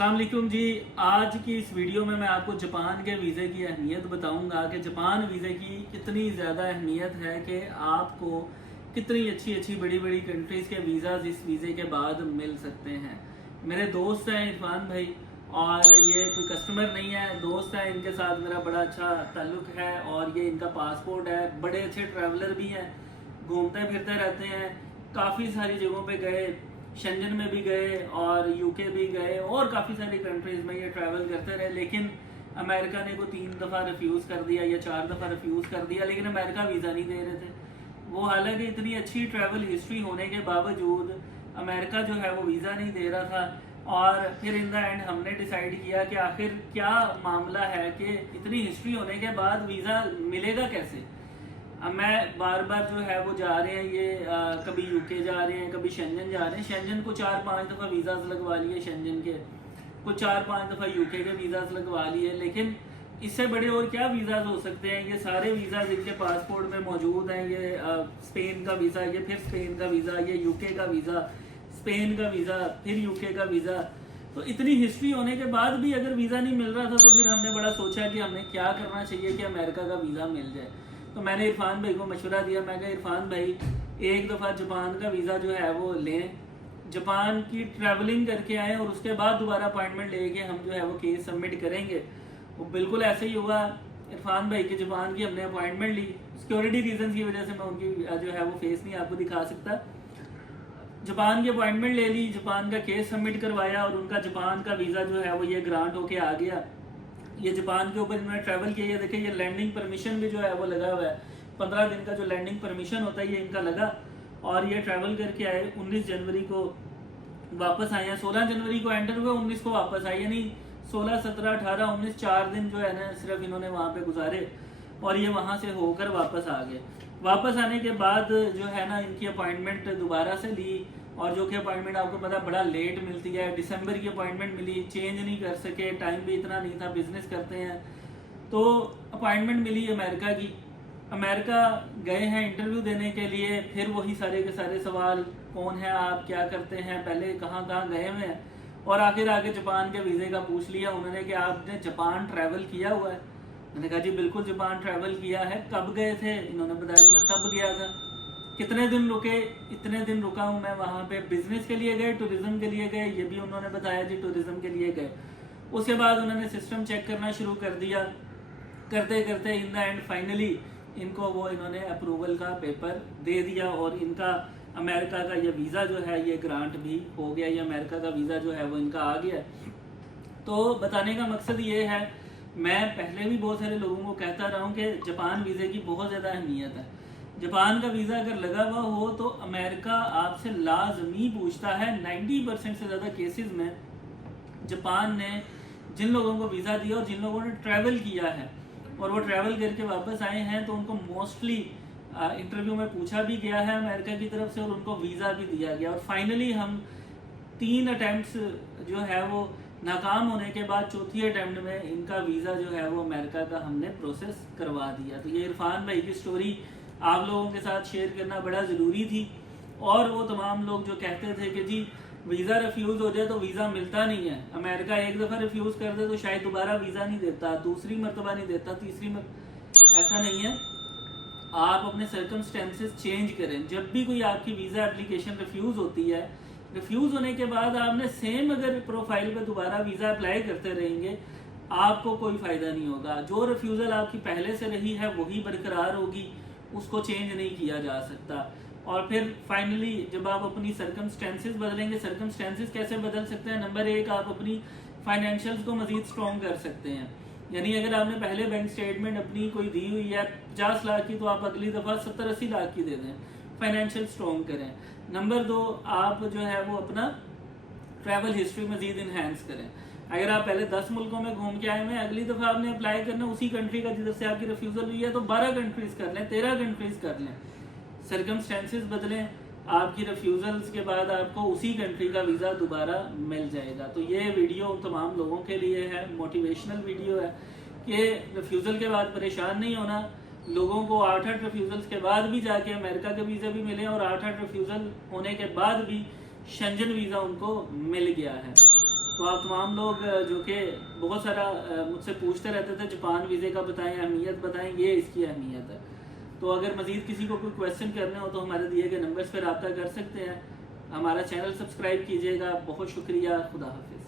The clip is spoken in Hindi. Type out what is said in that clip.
अस्सलाम वालेकुम जी। आज की इस वीडियो में मैं आपको जापान के वीज़े की अहमियत बताऊंगा कि जापान वीज़े की कितनी ज़्यादा अहमियत है कि आपको कितनी अच्छी अच्छी बड़ी बड़ी कंट्रीज़ के वीज़ाज इस वीज़े के बाद मिल सकते हैं। मेरे दोस्त हैं इरफान भाई, और ये कोई कस्टमर नहीं है, दोस्त है। इनके साथ मेरा बड़ा अच्छा ताल्लुक़ है और ये इनका पासपोर्ट है। बड़े अच्छे ट्रैवलर भी हैं, घूमते फिरते रहते हैं, काफ़ी सारी जगहों पे गए, शेंजन में भी गए और यूके भी गए और काफ़ी सारी कंट्रीज़ में ये ट्रैवल करते रहे। लेकिन अमेरिका ने को 3 दफ़ा रिफ्यूज़ कर दिया या 4 दफ़ा रिफ्यूज़ कर दिया, लेकिन अमेरिका वीज़ा नहीं दे रहे थे वो। हालांकि इतनी अच्छी ट्रैवल हिस्ट्री होने के बावजूद अमेरिका जो है वो वीज़ा नहीं दे रहा था। और फिर इन द एंड हमने डिसाइड किया कि आखिर क्या मामला है कि इतनी हिस्ट्री होने के बाद वीज़ा मिलेगा कैसे। अब मैं बार बार जो है वो जा रहे हैं ये कभी यूके जा रहे हैं, कभी शेंजन जा रहे हैं। शेंजन को 4-5 दफ़ा वीज़ाज लगवा लिए, शेंजन के को 4-5 दफ़ा यूके के वीज़ाज लगवा लिए। लेकिन इससे बड़े और क्या वीज़ाज हो सकते हैं। ये सारे वीज़ाज इनके पासपोर्ट में मौजूद हैं। ये स्पेन का वीज़ा, ये फिर स्पेन का वीज़ा, ये यूके का वीज़ा, स्पेन का वीज़ा, फिर यूके का वीज़ा। तो इतनी हिस्ट्री होने के बाद भी अगर वीज़ा नहीं मिल रहा था तो फिर हमने बड़ा सोचा कि हमें क्या करना चाहिए कि अमेरिका का वीज़ा मिल जाए। तो मैंने इरफान भाई को मशवरा दिया। मैं कहा इरफान भाई, एक दफ़ा जापान का वीज़ा जो है वो लें, जापान की ट्रैवलिंग करके आए और उसके बाद दोबारा अपॉइंटमेंट लेके हम जो है वो केस सबमिट करेंगे। वो बिल्कुल ऐसे ही हुआ। इरफान भाई के जापान की हमने अपॉइंटमेंट ली। सिक्योरिटी रीजन की वजह से मैं उनकी जो है वो फेस नहीं आपको दिखा सकता। जापान की अपॉइंटमेंट ले ली, जापान का केस सबमिट करवाया और उनका जापान का वीज़ा जो है वो ये ग्रांट होके आ गया। ये जापान के ऊपर इन्होंने ट्रैवल किया। ये देखिए, ये लैंडिंग परमिशन भी जो है वो लगा हुआ है। 15 दिन का जो लैंडिंग परमिशन होता है ये इनका लगा और ये ट्रैवल करके आए। 19 जनवरी को वापस आए हैं। 16 जनवरी को एंटर हुए, 19 को वापस आए। यानी 16, 17, 18, 19 4 दिन जो है ना सिर्फ इन्होंने वहाँ पे गुजारे और ये वहाँ से होकर वापस आ गए। वापस आने के बाद जो है ना इनकी अपॉइंटमेंट दोबारा से ली, और जो कि अपॉइंटमेंट आपको पता बड़ा लेट मिलती है। दिसंबर की अपॉइंटमेंट मिली, चेंज नहीं कर सके, टाइम भी इतना नहीं था, बिजनेस करते हैं। तो अपॉइंटमेंट मिली अमेरिका की। अमेरिका गए हैं इंटरव्यू देने के लिए। फिर वही सारे के सारे सवाल, कौन है आप, क्या करते हैं, पहले कहाँ कहाँ गए हुए हैं, और आखिर आगे जापान के वीज़े का पूछ लिया उन्होंने कि आपने जापान ट्रैवल किया हुआ है। मैंने कहा जी बिल्कुल जापान ट्रैवल किया है। कब गए थे? इन्होंने बताया जी मैं तब गया था। कितने दिन रुके? इतने दिन रुका हूँ मैं वहाँ पे। बिजनेस के लिए गए, टूरिज्म के लिए गए? ये भी उन्होंने बताया जी टूरिज्म के लिए गए। उसके बाद उन्होंने सिस्टम चेक करना शुरू कर दिया। करते करते इन द एंड फाइनली इनको वो इन्होंने अप्रूवल का पेपर दे दिया और इनका अमेरिका का ये वीज़ा जो है ये ग्रांट भी हो गया। ये अमेरिका का वीज़ा जो है वो इनका आ गया। तो बताने का मकसद ये है, मैं पहले भी बहुत सारे लोगों को कहता रहा हूँ कि जापान वीज़े की बहुत ज़्यादा अहमियत है। जापान का वीज़ा अगर लगा हुआ हो तो अमेरिका आपसे लाजमी पूछता है। 90% से ज़्यादा केसेस में जापान ने जिन लोगों को वीज़ा दिया और जिन लोगों ने ट्रैवल किया है और वो ट्रैवल करके वापस आए हैं तो उनको मोस्टली इंटरव्यू में पूछा भी गया है अमेरिका की तरफ से और उनको वीज़ा भी दिया गया। और फाइनली हम 3 अटैम्प्ट्स जो है वो नाकाम होने के बाद चौथी अटैम्प्ट में इनका वीज़ा जो है वो अमेरिका का हमने प्रोसेस करवा दिया। तो ये इरफान भाई की स्टोरी आप लोगों के साथ शेयर करना बड़ा ज़रूरी थी। और वो तमाम लोग जो कहते थे कि जी वीज़ा रिफ्यूज़ हो जाए तो वीज़ा मिलता नहीं है, अमेरिका एक दफ़ा रिफ्यूज़ कर दे तो शायद दोबारा वीज़ा नहीं देता, दूसरी मरतबा नहीं देता, तीसरी ऐसा नहीं है। आप अपने सर्कमस्टेंसेस चेंज करें। जब भी कोई आपकी वीज़ा एप्लीकेशन रिफ्यूज़ होती है, रिफ्यूज़ होने के बाद आपने सेम अगर प्रोफाइल पे दोबारा वीज़ा अप्लाई करते रहेंगे आपको कोई फ़ायदा नहीं होगा। जो रिफ्यूज़ल आपकी पहले से रही है वही बरकरार होगी, उसको चेंज नहीं किया जा सकता। और फिर फाइनली जब आप अपनी सर्कमस्टेंसेस बदलेंगे, सर्कमस्टेंसेस कैसे बदल सकते हैं? नंबर 1, आप अपनी फाइनेंशियल्स को मज़ीद स्ट्रॉन्ग कर सकते हैं। यानी अगर आपने पहले बैंक स्टेटमेंट अपनी कोई दी हुई है 50 लाख की तो आप अगली दफ़ा 70-80 लाख की दे दें, फाइनेंशियल स्ट्रॉन्ग करें। नंबर 2, आप जो है वो अपना ट्रैवल हिस्ट्री मज़ीद इन्हेंस करें। अगर आप पहले 10 मुल्कों में घूम के आए हैं, अगली दफ़ा आपने अप्लाई करना उसी कंट्री का जिधर से आपकी रिफ्यूज़ल हुई है तो 12 कंट्रीज़ कर लें, 13 कंट्रीज़ कर लें। सर्कमस्टेंसेस बदलें, आपकी रिफ्यूज़ल्स के बाद आपको उसी कंट्री का वीज़ा दोबारा मिल जाएगा। तो ये वीडियो तमाम लोगों के लिए है, मोटिवेशनल वीडियो है कि रिफ्यूज़ल के बाद परेशान नहीं होना। लोगों को 8-8 रिफ्यूज़ल्स के बाद भी जाके अमेरिका के वीज़ा भी मिले और 8-8 रिफ्यूज़ल होने के बाद भी शेंजन वीज़ा उनको मिल गया है। तो आप तमाम लोग जो कि बहुत सारा मुझसे पूछते रहते थे जापान वीज़े का बताएं, अहमियत बताएं, ये इसकी अहमियत है। तो अगर मज़ीद किसी को कोई क्वेश्चन करने हो तो हमारे दिए गए नंबर्स पर रब्ता कर सकते हैं। हमारा चैनल सब्सक्राइब कीजिएगा। बहुत शुक्रिया। खुदा हाफिज़।